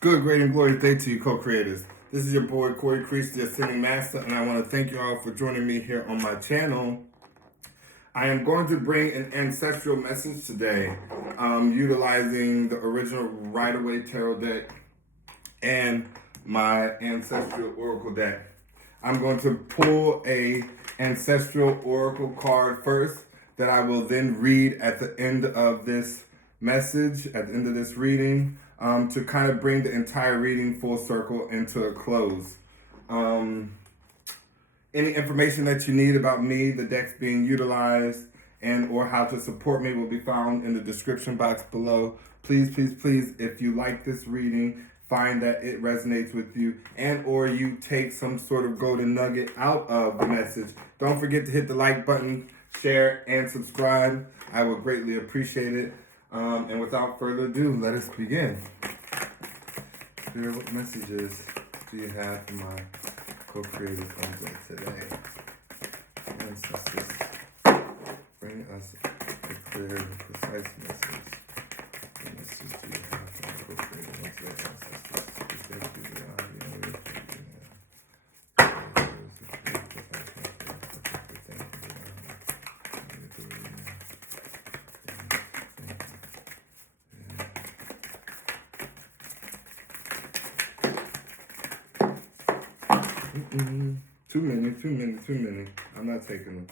Good, great, and glorious day to you, co-creators. This is your boy, Corey Creech, the Ascending Master, and I want to thank you all for joining me here on my channel. I am going to bring an ancestral message today, utilizing the original Rider-Waite Tarot deck and my Ancestral Oracle deck. I'm going to pull a Ancestral Oracle card first that I will then read at the end of this message, at the end of this reading, to kind of bring the entire reading full circle into a close. Any information that you need about me, the decks being utilized, and or how to support me will be found in the description box below. Please, please, please, if you like this reading, find that it resonates with you, and or you take some sort of golden nugget out of the message, don't forget to hit the like button, share, and subscribe. I would greatly appreciate it. And without further ado, let us begin. Spirit, what messages do you have for my co-creators on today? Ancestors, bring us a clear and precise message. What message do you have for my co-creators on today, ancestors? We thank you, we honor you, and we thank you now. Too many. I'm not taking them.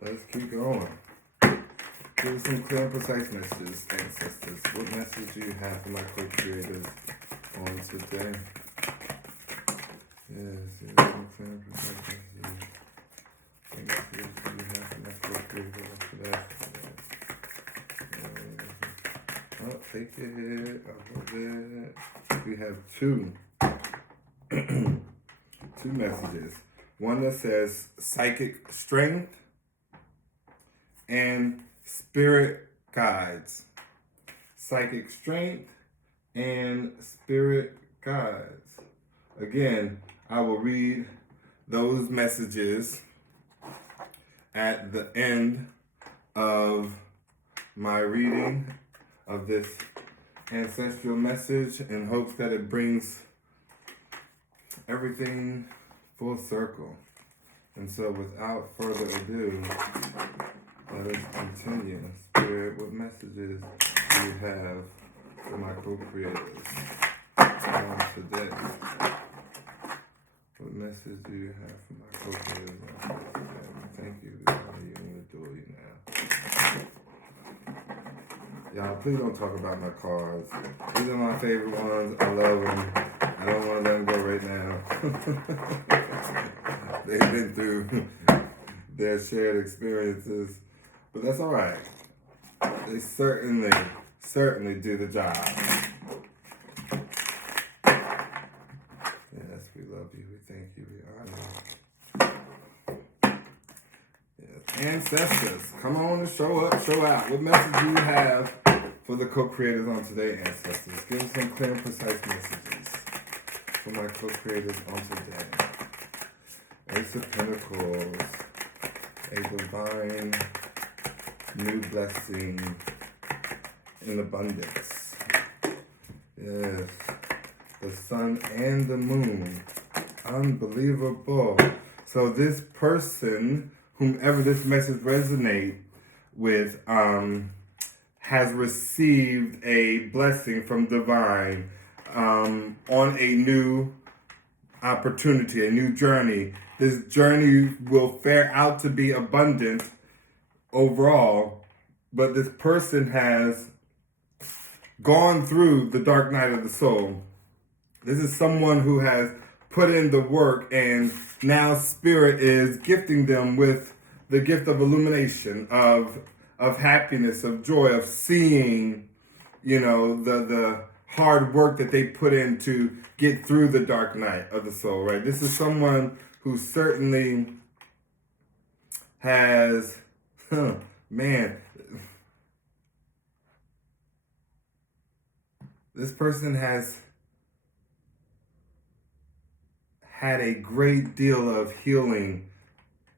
Let's keep going. Give us some clear and precise messages, ancestors. What message do you have for my co-creators on today? Yes, give us some clear and precise messages. What messages do you have for my co-creators on today? Oh, take it here. I love it. We have two messages. One that says psychic strength and spirit guides. Psychic strength and spirit guides. Again, I will read those messages at the end of my reading of this ancestral message in hopes that it brings everything full circle. And so without further ado, let us continue. Spirit, what messages do you have for my co-creators today? What message do you have for my co-creators today? Thank you, we honor you, and we adore you now. Y'all, please don't talk about my cards. These are my favorite ones. I love them. I don't want to let them go right now. They've been through their shared experiences. But that's all right. They certainly do the job. Yes, we love you. We thank you. We honor you. Yes. Ancestors, come on and show up, show out. What message do you have for the co-creators on today, ancestors? Give us some clear and precise messages for my co-creators on today. Ace of Pentacles, a divine new blessing in abundance. Yes, the sun and the moon. Unbelievable. So this person, whomever this message resonates with, has received a blessing from divine on a new opportunity, a new journey. This journey will fare out to be abundant overall, but this person has gone through the dark night of the soul. This is someone who has put in the work, and now Spirit is gifting them with the gift of illumination, of happiness, of joy, of seeing, the hard work that they put in to get through the dark night of the soul, right? This is someone who certainly has, this person has had a great deal of healing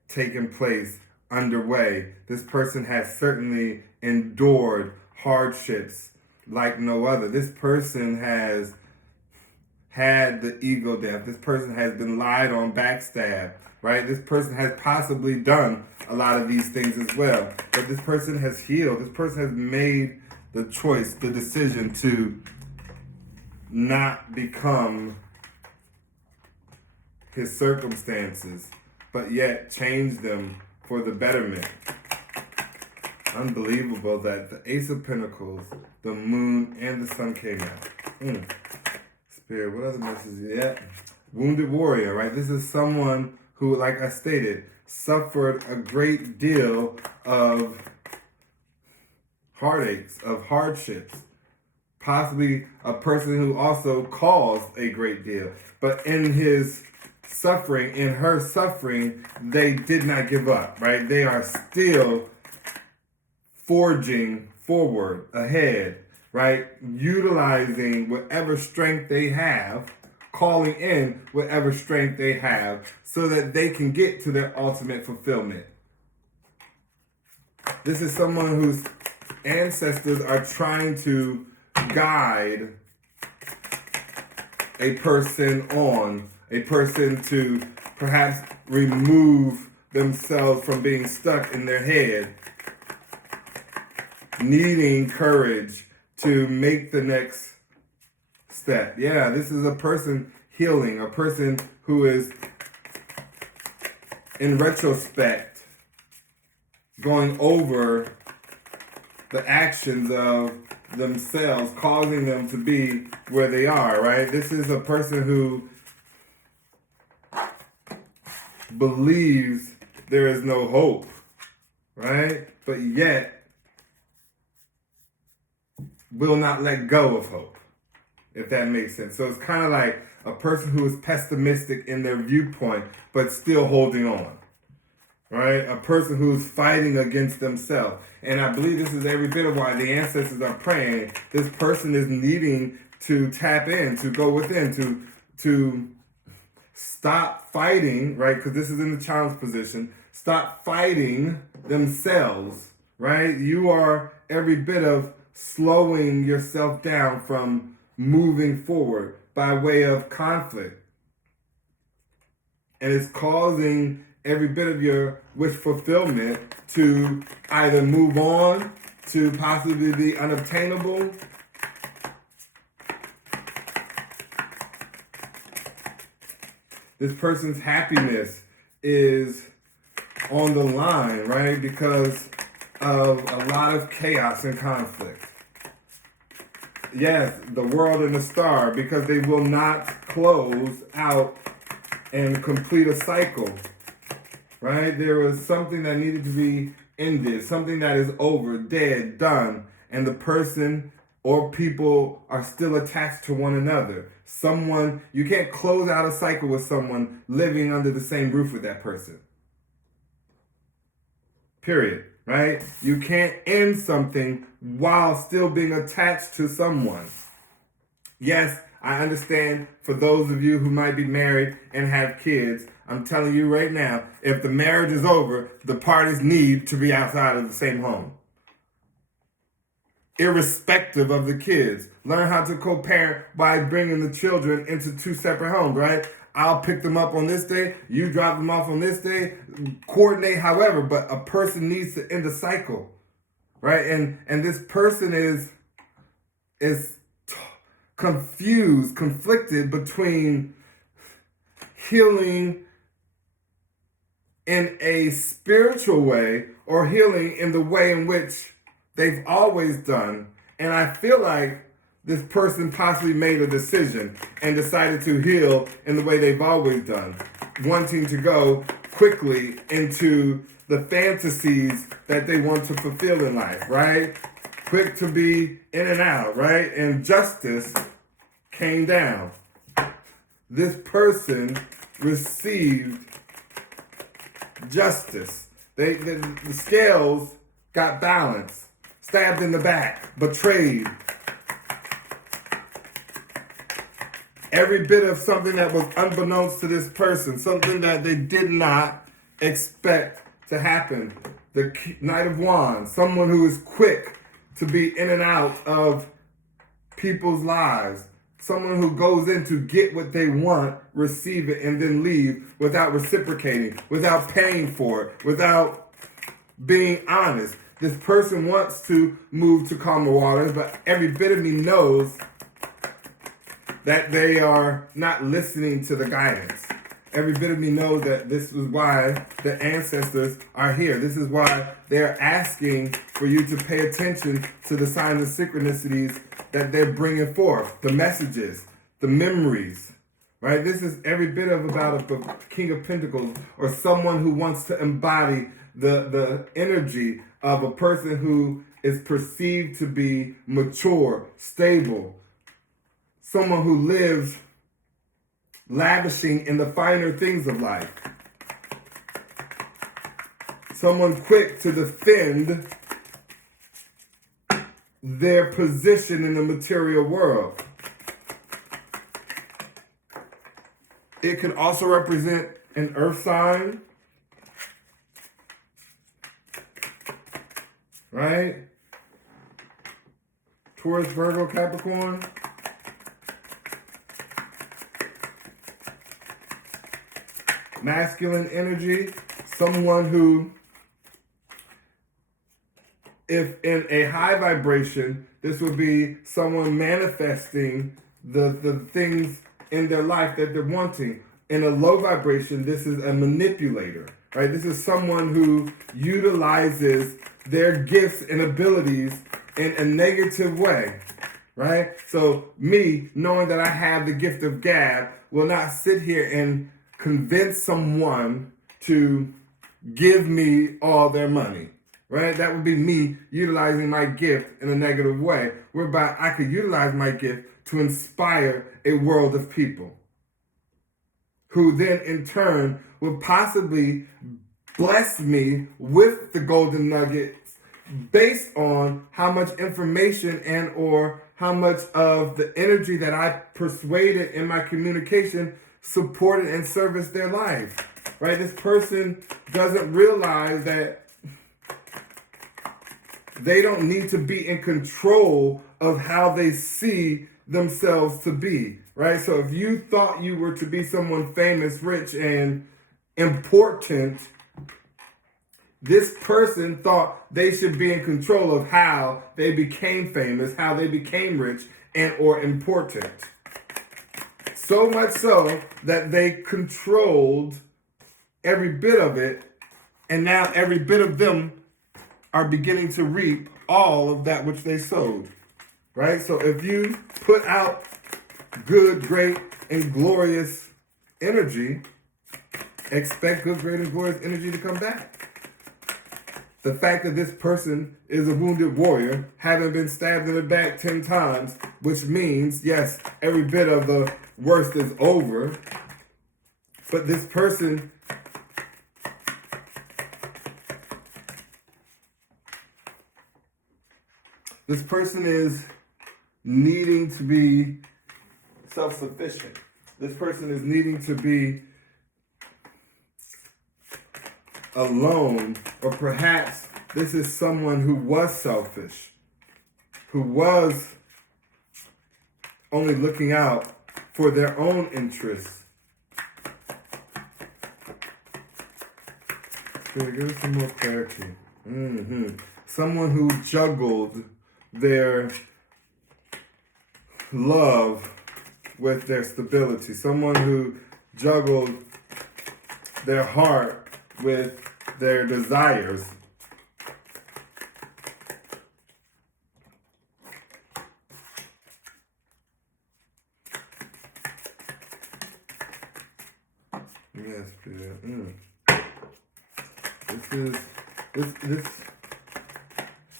taking place underway. This person has certainly endured hardships like no other. This person has had the ego death. This person has been lied on, backstabbed, right? This person has possibly done a lot of these things as well. But this person has healed. This person has made the choice, the decision to not become his circumstances, but yet change them for the betterment. Unbelievable that the Ace of Pentacles, the Moon, and the Sun came out. Spirit, what other messages? Yeah. Wounded warrior, right? This is someone who, like I stated, suffered a great deal of heartaches, of hardships. Possibly a person who also caused a great deal. But in his suffering, in her suffering, they did not give up, right? They are still forging forward, ahead, right? Utilizing whatever strength they have, calling in whatever strength they have so that they can get to their ultimate fulfillment. This is someone whose ancestors are trying to guide a person on, a person to perhaps remove themselves from being stuck in their head, needing courage to make the next step. Yeah, this is a person healing, a person who is, in retrospect, going over the actions of themselves, causing them to be where they are, right? This is a person who believes there is no hope, right? But yet will not let go of hope, if that makes sense. So it's kind of like a person who is pessimistic in their viewpoint, but still holding on, right? A person who's fighting against themselves. And I believe this is every bit of why the ancestors are praying. This person is needing to tap in, to go within, to stop fighting, right? Because this is in the child's position. Stop fighting themselves, right? You are every bit of slowing yourself down from moving forward by way of conflict. And it's causing every bit of your wish fulfillment to either move on to possibly the unobtainable, this person's happiness is on the line, right? Because of a lot of chaos and conflict. Yes, the world and the star, because they will not close out and complete a cycle, right? There was something that needed to be ended, something that is over, dead, done, and the person or people are still attached to one another. Someone, you can't close out a cycle with someone living under the same roof with that person. Period. Right? You can't end something while still being attached to someone. Yes, I understand for those of you who might be married and have kids, I'm telling you right now, if the marriage is over, the parties need to be outside of the same home. Irrespective of the kids. Learn how to co-parent by bringing the children into two separate homes, right? I'll pick them up on this day, you drop them off on this day, coordinate however, but a person needs to end the cycle, right? And this person is confused, conflicted between healing in a spiritual way or healing in the way in which they've always done. And I feel like this person possibly made a decision and decided to heal in the way they've always done, wanting to go quickly into the fantasies that they want to fulfill in life, right? Quick to be in and out, right? And justice came down. This person received justice. The scales got balanced, stabbed in the back, betrayed. every bit of something that was unbeknownst to this person, something that they did not expect to happen. The Knight of Wands, someone who is quick to be in and out of people's lives. Someone who goes in to get what they want, receive it, and then leave without reciprocating, without paying for it, without being honest. This person wants to move to calmer waters, but every bit of me knows that they are not listening to the guidance. Every bit of me knows that this is why the ancestors are here. This is why they're asking for you to pay attention to the signs and synchronicities that they're bringing forth, the messages, the memories, right? This is every bit of about a King of Pentacles or someone who wants to embody the energy of a person who is perceived to be mature, stable, someone who lives lavishing in the finer things of life. Someone quick to defend their position in the material world. It can also represent an earth sign, right? Taurus, Virgo, Capricorn. Masculine energy, someone who, if in a high vibration, this would be someone manifesting the things in their life that they're wanting. In a low vibration, this is a manipulator, right? This is someone who utilizes their gifts and abilities in a negative way, right? So me, knowing that I have the gift of gab, will not sit here and convince someone to give me all their money, right? That would be me utilizing my gift in a negative way, whereby I could utilize my gift to inspire a world of people who then in turn will possibly bless me with the golden nuggets based on how much information and or how much of the energy that I persuaded in my communication supported and serviced their life, right? This person doesn't realize that they don't need to be in control of how they see themselves to be, right? So if you thought you were to be someone famous, rich, and important, this person thought they should be in control of how they became famous, how they became rich, and or important. So much so that they controlled every bit of it, and now every bit of them are beginning to reap all of that which they sowed, right? So if you put out good, great, and glorious energy, expect good, great, and glorious energy to come back. The fact that this person is a wounded warrior, having been stabbed in the back 10 times, which means, yes, every bit of the worst is over, but this person is needing to be self-sufficient. This person is needing to be alone, or perhaps this is someone who was selfish, who was only looking out for their own interests. Give us some more clarity. Someone who juggled their love with their stability. Someone who juggled their heart with their desires. Yes, Spirit. This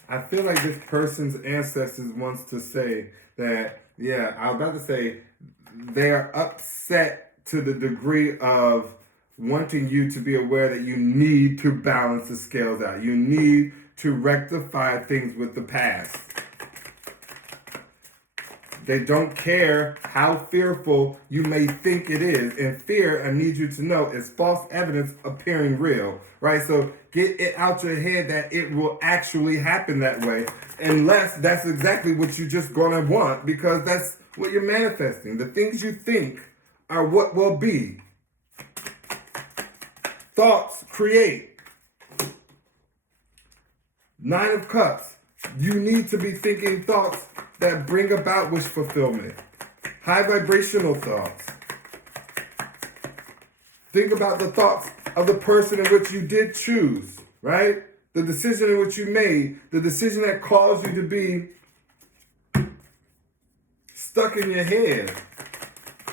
I feel like this person's ancestors wants to say that, yeah, I was about to say they're upset to the degree of wanting you to be aware that you need to balance the scales out. You need to rectify things with the past. They don't care how fearful you may think it is. And fear, I need you to know, is false evidence appearing real, right? So get it out your head that it will actually happen that way, unless that's exactly what you're just going to want, because that's what you're manifesting. The things you think are what will be. Thoughts create. 9 of Cups. You need to be thinking thoughts that bring about wish fulfillment. High vibrational thoughts. Think about the thoughts of the person in which you did choose, right? The decision in which you made, the decision that caused you to be stuck in your head,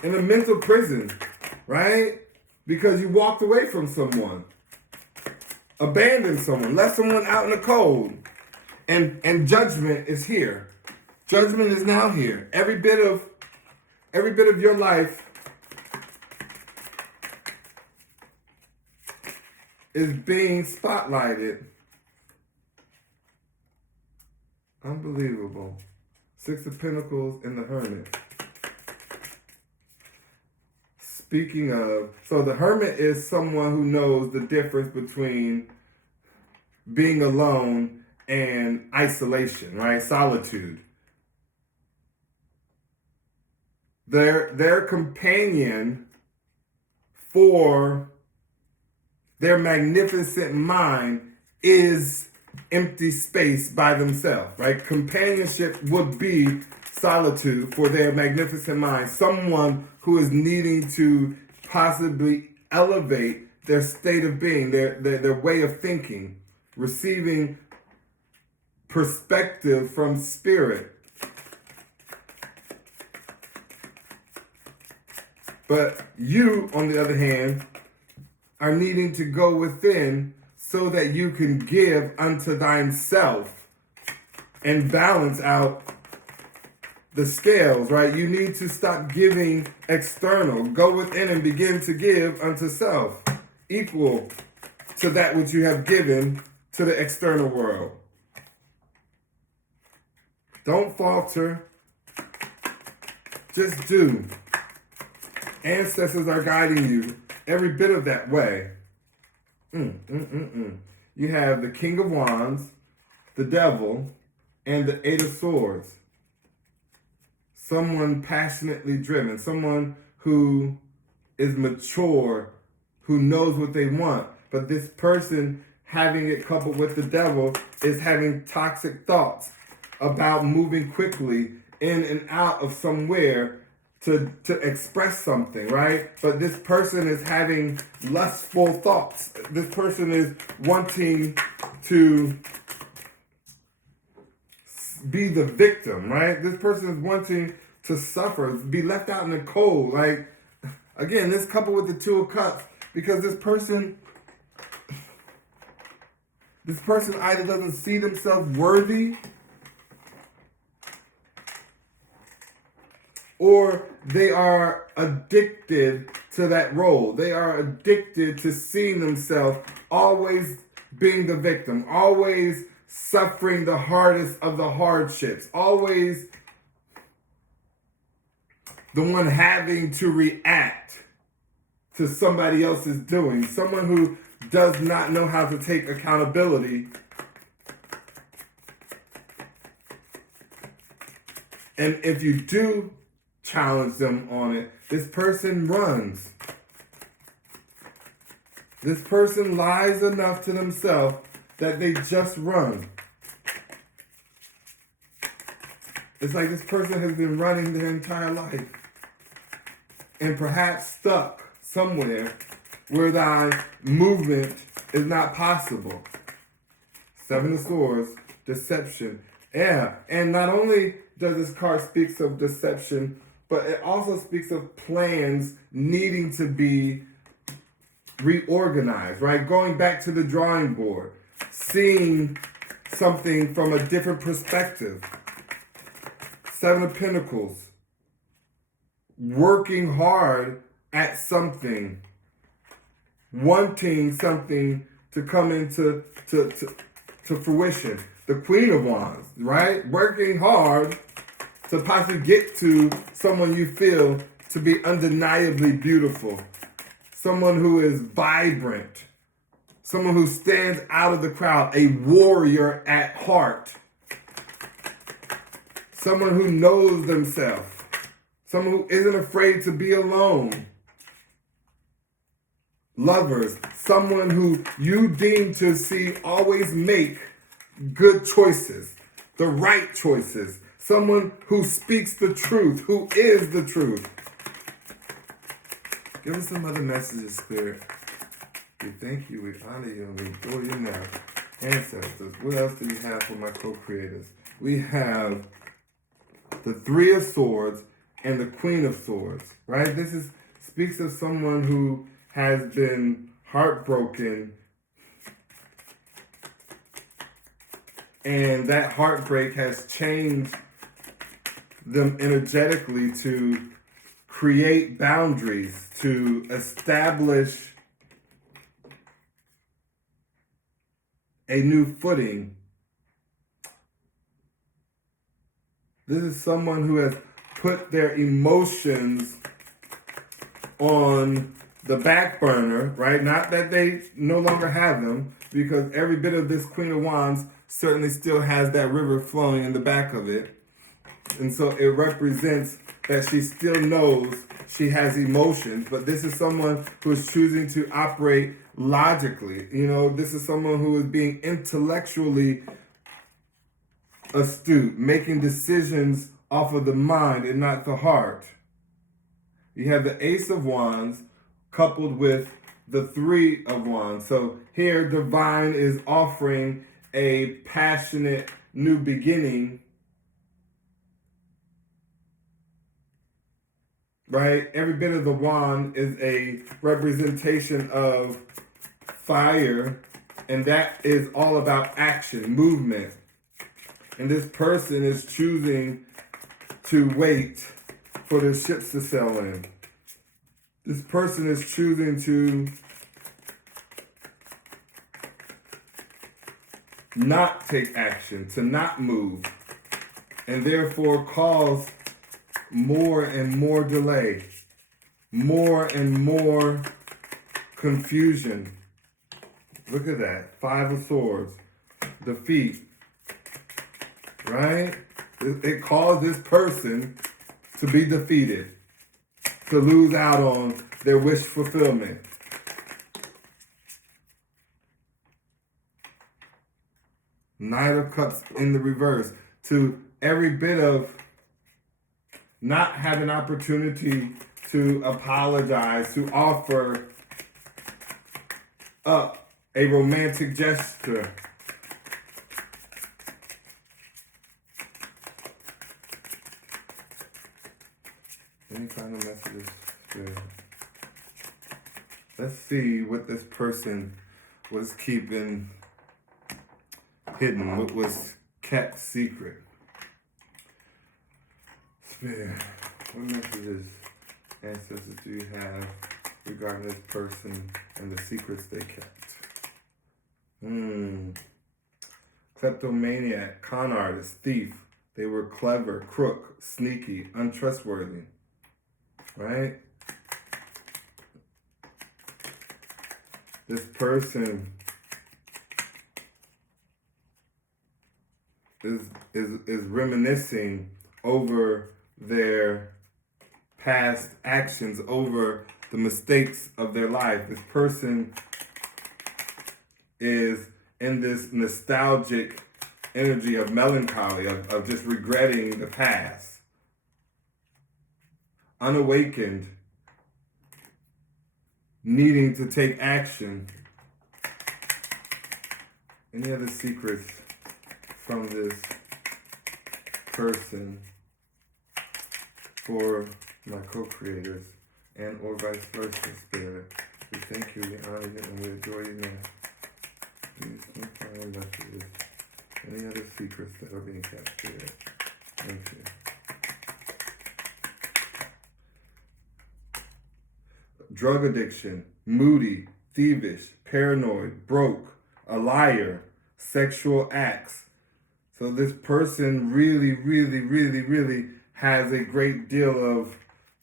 in a mental prison, right? Because you walked away from someone, abandoned someone, left someone out in the cold, and judgment is here. Judgment is now here. Every bit of your life is being spotlighted. Unbelievable. 6 of Pentacles and the Hermit. Speaking of, so the Hermit is someone who knows the difference between being alone and isolation, right? Solitude. Their companion for their magnificent mind is empty space by themselves, right? Companionship would be solitude for their magnificent mind. Someone who is needing to possibly elevate their state of being, their way of thinking, receiving perspective from spirit. But you, on the other hand, are needing to go within so that you can give unto thyself and balance out the scales, right? You need to stop giving external. Go within and begin to give unto self, equal to that which you have given to the external world. Don't falter. Just do. Ancestors are guiding you every bit of that way. You have the King of Wands, the Devil, and the 8 of Swords. Someone passionately driven, someone who is mature, who knows what they want. But this person, having it coupled with the Devil, is having toxic thoughts about moving quickly in and out of somewhere to express something, right? But this person is having lustful thoughts. This person is wanting to be the victim, right? This person is wanting to suffer, be left out in the cold. Like, again, this coupled with the 2 of Cups, because this person either doesn't see themselves worthy, or they are addicted to that role. They are addicted to seeing themselves always being the victim, always suffering the hardest of the hardships, always the one having to react to somebody else's doing. Someone who does not know how to take accountability. And if you do challenge them on it, this person runs. This person lies enough to themselves that they just run. It's like this person has been running their entire life and perhaps stuck somewhere where thy movement is not possible. 7 of Swords, deception. Yeah, and not only does this card speak of deception, but it also speaks of plans needing to be reorganized, right? Going back to the drawing board, seeing something from a different perspective. 7 of Pentacles, working hard at something, wanting something to come into to fruition. The Queen of Wands, right? Working hard to possibly get to someone you feel to be undeniably beautiful, someone who is vibrant, someone who stands out of the crowd, a warrior at heart, someone who knows themselves, someone who isn't afraid to be alone. Lovers, someone who you deem to see always make good choices, the right choices, someone who speaks the truth, who is the truth. Give us some other messages, Spirit. We thank you, we honor you, and we adore you now. Ancestors, what else do you have for my co-creators? We have the Three of Swords and the Queen of Swords, right? This speaks of someone who has been heartbroken, and that heartbreak has changed them energetically to create boundaries, to establish a new footing. This is someone who has put their emotions on the back burner, right? Not that they no longer have them, because every bit of this Queen of Wands certainly still has that river flowing in the back of it. And so it represents that she still knows she has emotions, but this is someone who is choosing to operate logically. You know, this is someone who is being intellectually astute, making decisions off of the mind and not the heart. You have the Ace of Wands coupled with the Three of Wands. So here, Divine is offering a passionate new beginning, right? Every bit of the wand is a representation of fire, and that is all about action, movement. And this person is choosing to wait for the ships to sail in. This person is choosing to not take action, to not move, and therefore cause more and more delay, more and more confusion. Look at that. Five of Swords. Defeat. Right? It caused this person to be defeated, to lose out on their wish fulfillment. Knight of Cups in the reverse. To every bit of not have an opportunity to apologize, to offer up a romantic gesture. Any final messages? Good. Let's see what this person was keeping hidden, what was kept secret. Spirit, what messages, ancestors, do you have regarding this person and the secrets they kept? Kleptomaniac, con artist, thief. They were clever, crook, sneaky, untrustworthy. Right? This person is reminiscing over their past actions, over the mistakes of their life. This person is in this nostalgic energy of melancholy, of just regretting the past. Unawakened, needing to take action. Any other secrets from this person for my co-creators, and or vice versa, Spirit? We thank you, we honor you, and we adore you now. Please, no final messages. Any other secrets that are being kept, Spirit? Thank you. Drug addiction, moody, thievish, paranoid, broke, a liar, sexual acts, So this person really, really, really, really has a great deal of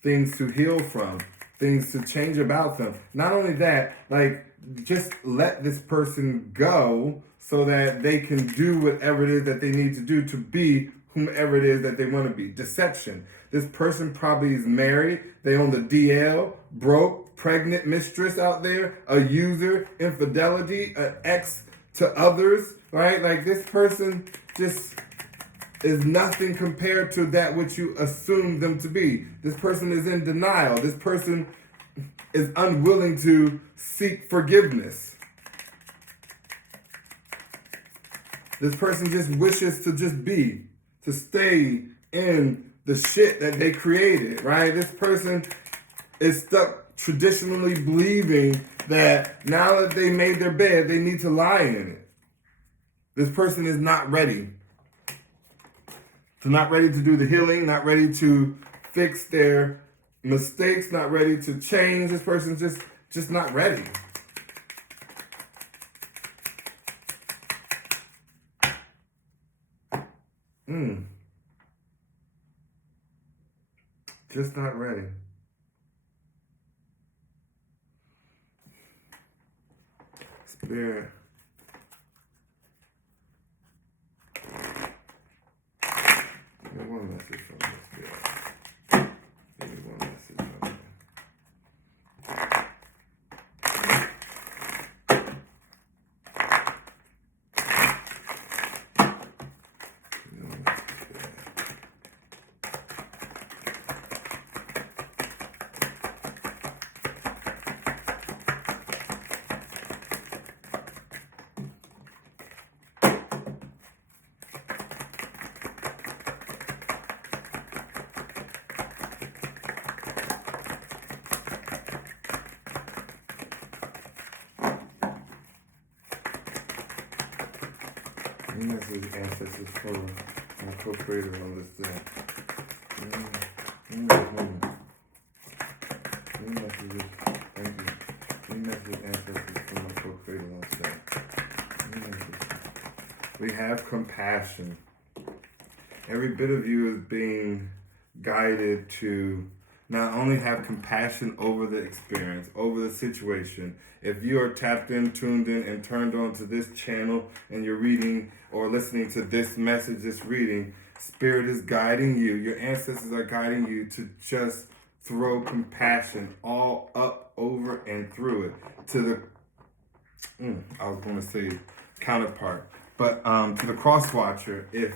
things to heal from, things to change about them. Not only that, like, just let this person go so that they can do whatever it is that they need to do to be whomever it is that they want to be. Deception. This person probably is married. They own the DL, broke, pregnant mistress out there, a user, infidelity, an ex to others, right? Like, this person just is nothing compared to that which you assume them to be. This person is in denial. This person is unwilling to seek forgiveness. This person just wishes to just be, to stay in the shit that they created, right? This person is stuck traditionally believing that now that they made their bed, they need to lie in it. This person is not ready. So not ready to do the healing, not ready to fix their mistakes, not ready to change. This person's just not ready. Just not ready. Spirit. Give me one message from the Spirit. Give me one message from it. Any messages ancestors for my co-creator on this day? Any messages, thank you. Any messages ancestors for my co-creator on this day? We have compassion. Every bit of you is being guided to not only have compassion over the experience, over the situation. If you are tapped in, tuned in, and turned on to this channel, and you're reading or listening to this message, this reading, Spirit is guiding you. Your ancestors are guiding you to just throw compassion all up, over, and through it to the, I was going to say counterpart, but to the cross-watcher. If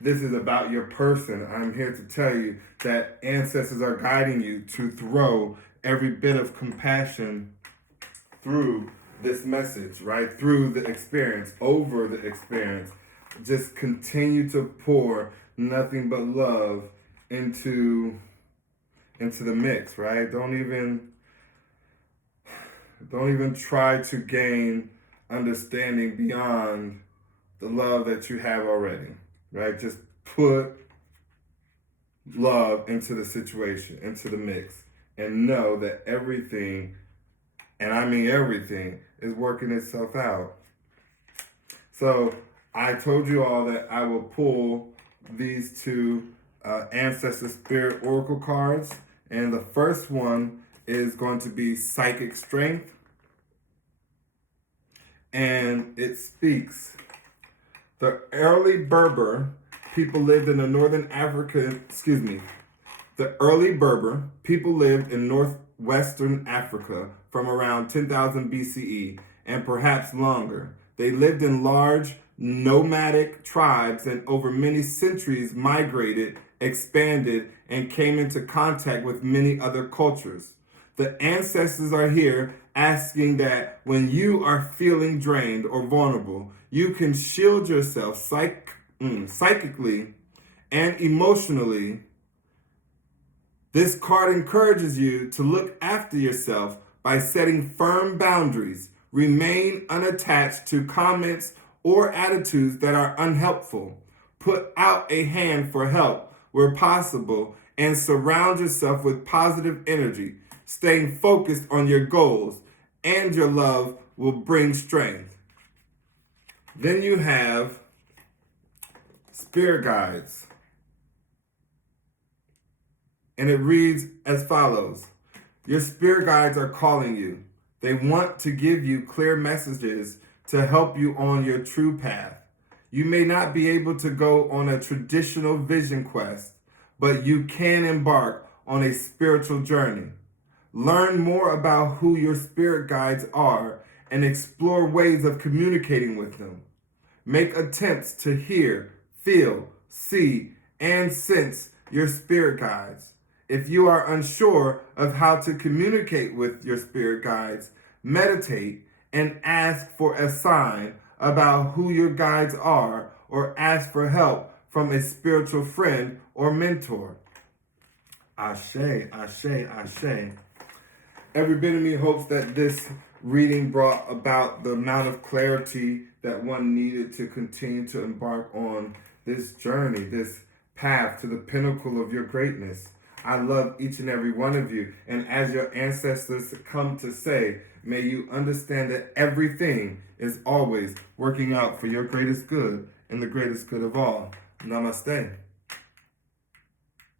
this is about your person, I'm here to tell you that ancestors are guiding you to throw every bit of compassion through this message, right? Through the experience, over the experience. Just continue to pour nothing but love into the mix, right? Don't even try to gain understanding beyond the love that you have already. Right? Just put love into the situation, into the mix, and know that everything, and I mean everything, is working itself out. So I told you all that I will pull these two Ancestor Spirit Oracle cards, and the first one is going to be Psychic Strength, and it speaks. The early Berber people lived in the northern Africa, The early Berber people lived in northwestern Africa from around 10,000 BCE and perhaps longer. They lived in large nomadic tribes and over many centuries migrated, expanded, and came into contact with many other cultures. The ancestors are here asking that when you are feeling drained or vulnerable, you can shield yourself psychically and emotionally. This card encourages you to look after yourself by setting firm boundaries, remain unattached to comments or attitudes that are unhelpful, put out a hand for help where possible, and surround yourself with positive energy. Staying focused on your goals and your love will bring strength. Then you have spirit guides. And it reads as follows. Your spirit guides are calling you. They want to give you clear messages to help you on your true path. You may not be able to go on a traditional vision quest, but you can embark on a spiritual journey. Learn more about who your spirit guides are and explore ways of communicating with them. Make attempts to hear, feel, see, and sense your spirit guides. If you are unsure of how to communicate with your spirit guides, meditate and ask for a sign about who your guides are, or ask for help from a spiritual friend or mentor. Ashe, ashe, ashe. Every bit of me hopes that this reading brought about the amount of clarity that one needed to continue to embark on this journey, this path to the pinnacle of your greatness. I love each and every one of you. And as your ancestors come to say, may you understand that everything is always working out for your greatest good and the greatest good of all. Namaste.